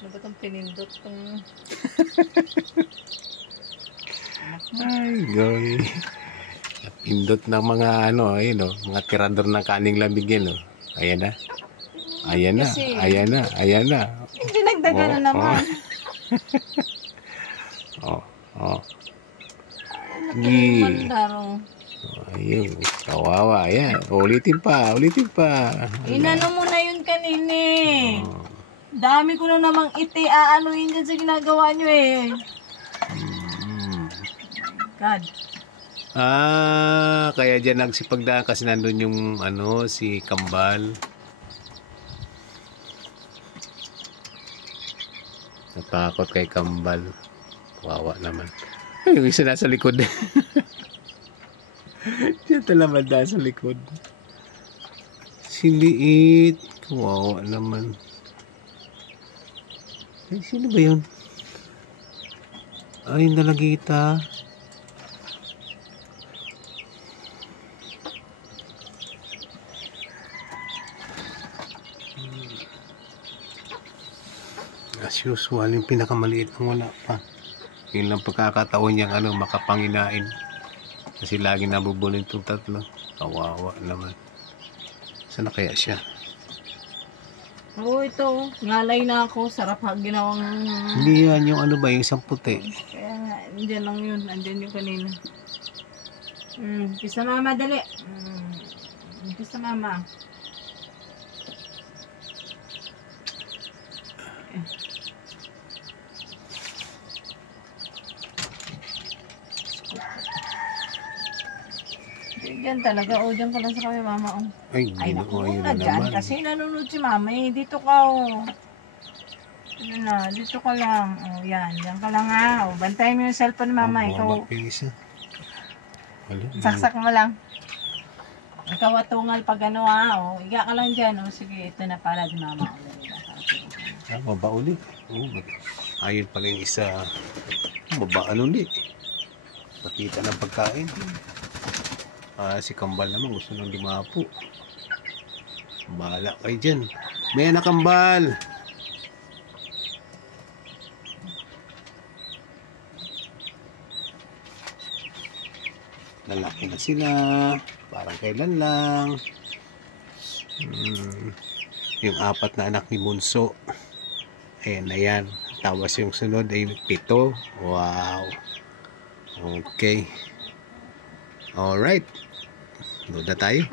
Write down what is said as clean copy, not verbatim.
Ano ba itong pinindot itong... Ay, goy. Pindot ng mga ano, ayun o. Mga tirador ng kaning lamig yan o. Ayan na. Ayan na. Kasi, Ayan na. Ayan na. hindi nagdaga na naman. Oh. Oh. Sige. Ayun. Kawawa. Ayan. Ulitin pa. Ulitin pa. Inano mo na yun kanini. Dami ko na namang aanoin dyan sa ginagawa nyo eh. God. Kaya dyan nagsipagdaan kasi nandun yung ano, si Kambal. Natakot kay Kambal. Wawa naman. Ay, yung isa nasa likod. Diyan talaman nasa likod. Si Liit. Wawa naman. Ay, sino ba yun? Ay, Dalagita. As usual, yung pinakamaliit ang wala pa. Yun lang pagkakataon niyang ano, makapanginain. Kasi lagi nabubulin itong tatlo. Kawawa naman. Saan na kaya siya? Oo, ito. Ngalay na ako. Sarap ha, ginawang... Hindi yan yung ano ba, yung isang puti. Kaya nga, andyan lang yun. Andyan yung kanina. Kisa mama, dali. Kisa mama. Diyan talaga. O, dyan ka lang sa kami, mama. Oh. Ay naku, ayun na na dyan. naman. Kasi nanonood si mama eh. Dito ka, oh. Ano na, dito ka lang. O, yan. Diyan ka lang, ha. O, bantayan mo yung cellphone ni mama. Ikaw, saksak mo lang. Ikaw atungal pag ano, ha. O, higa ka lang dyan. O, sige, ito na pala di mama. Baba ulit. Ayun pala yung isa. Babaan ulit. Pakita ng pagkain. Si Kambal naman gusto nang dumapo. Bahala kayo dyan. May anak Kambal. Lalaki na sila. Parang kailan lang. Yung 4 na anak ni Bunso. Ayan na yan. Tapos yung sunod ay 7. Wow. Okay. Alright. Load na tayo.